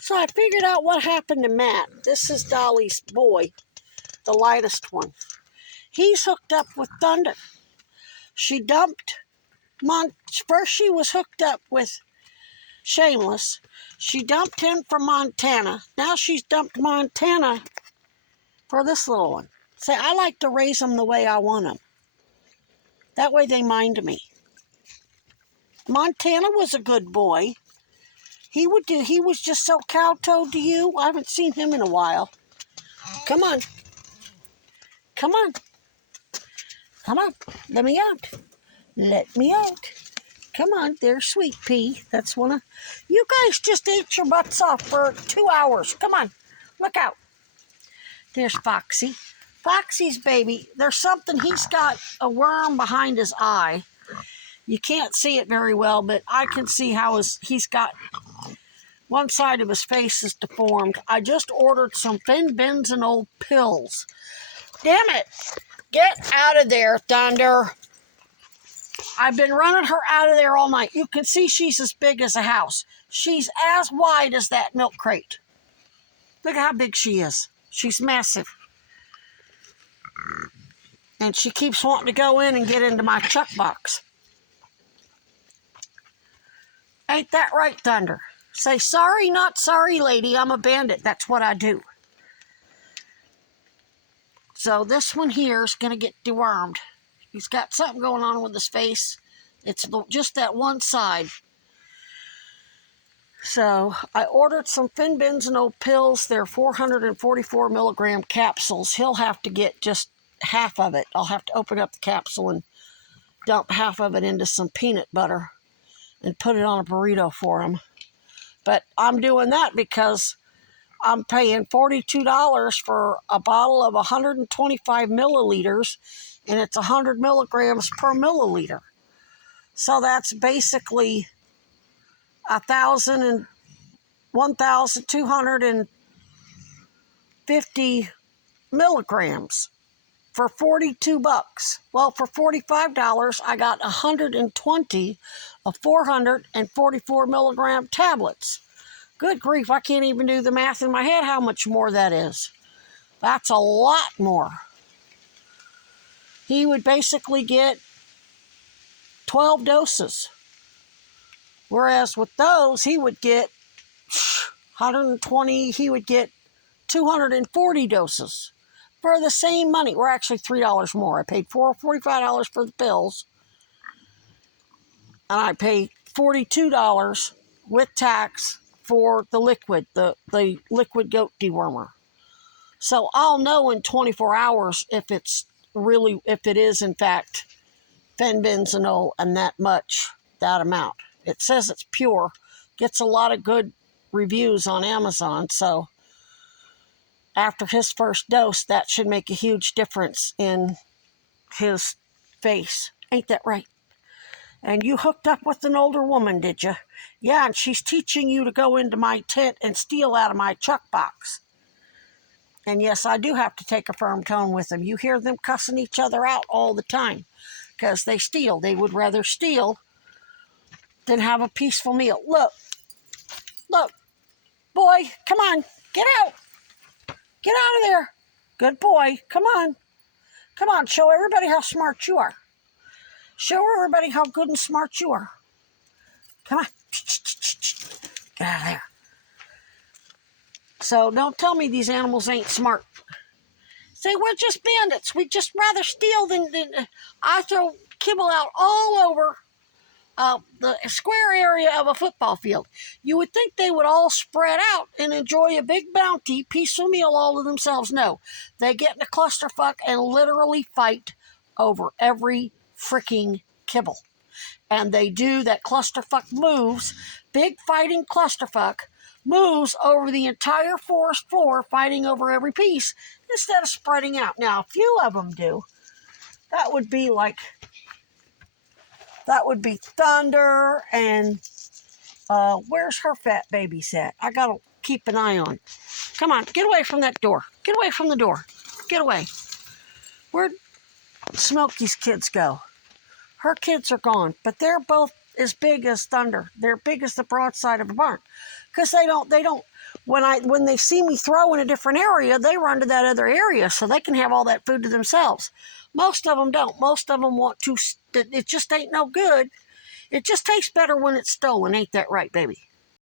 So I figured out what happened to Matt. This is Dolly's boy, the lightest one. He's hooked up with Thunder. She dumped first she was hooked up with Shameless. She dumped him for Montana. Now she's dumped Montana for this little one. Say, I like to raise them the way I want them. That way they mind me. Montana was a good boy. He was just so cow-toed to you. I haven't seen him in a while. Come on. Come on. Come on. Let me out. Let me out. Come on. There's Sweet Pea. That's one of... You guys just ate your butts off for 2 hours. Come on. Look out. There's Foxy. Foxy's baby. There's something. He's got a worm behind his eye. You can't see it very well, but I can see how he's got... One side of his face is deformed. I just ordered some fenbenzonol pills. Damn it. Get out of there, Thunder. I've been running her out of there all night. You can see she's as big as a house. She's as wide as that milk crate. Look at how big she is. She's massive. And she keeps wanting to go in and get into my chuck box. Ain't that right, Thunder? Say, sorry, not sorry, lady. I'm a bandit. That's what I do. So this one here is going to get dewormed. He's got something going on with his face. It's just that one side. So I ordered some fenbenzonol pills. They're 444 milligram capsules. He'll have to get just half of it. I'll have to open up the capsule and dump half of it into some peanut butter and put it on a burrito for him. But I'm doing that because I'm paying $42 for a bottle of 125 milliliters, and it's 100 milligrams per milliliter. So that's basically 1,250 milligrams for $42. Well, for $45, I got 120 of 444 milligram tablets. Good grief, I can't even do the math in my head how much more that is. That's a lot more. He would basically get 12 doses. Whereas with those, he would get 120, he would get 240 doses for the same money. Or actually $3 more. I paid $45 for the pills. And I paid $42 with tax for the liquid, the liquid goat dewormer. So I'll know in 24 hours if it is in fact fenbenzonol and that amount. It says it's pure. Gets a lot of good reviews on Amazon. So after his first dose, that should make a huge difference in his face. Ain't that right? And you hooked up with an older woman, did you? Yeah, and she's teaching you to go into my tent and steal out of my chuck box. And yes, I do have to take a firm tone with them. You hear them cussing each other out all the time because they steal. They would rather steal than have a peaceful meal. Look, boy, come on, get out. Get out of there. Good boy, come on. Come on, show everybody how smart you are. Show everybody how good and smart you are. Come on. Get out of there. So don't tell me these animals ain't smart. Say, we're just bandits. We'd just rather steal than I throw kibble out all over the square area of a football field. You would think they would all spread out and enjoy a big bounty, peaceful meal all to themselves. No, they get in a clusterfuck and literally fight over every freaking kibble. And they do that clusterfuck moves, big fighting clusterfuck, moves over the entire forest floor, fighting over every piece, instead of spreading out. Now, a few of them do. That would be Thunder and, where's her fat baby set? I gotta keep an eye on. Come on, get away from that door. Get away from the door. Get away. Where'd Smokey's kids go? Her kids are gone, but they're both as big as Thunder. They're big as the broadside of a barn. Because they don't, when they see me throw in a different area, they run to that other area so they can have all that food to themselves. Most of them don't. Most of them want to, it just ain't no good. It just tastes better when it's stolen. Ain't that right, baby?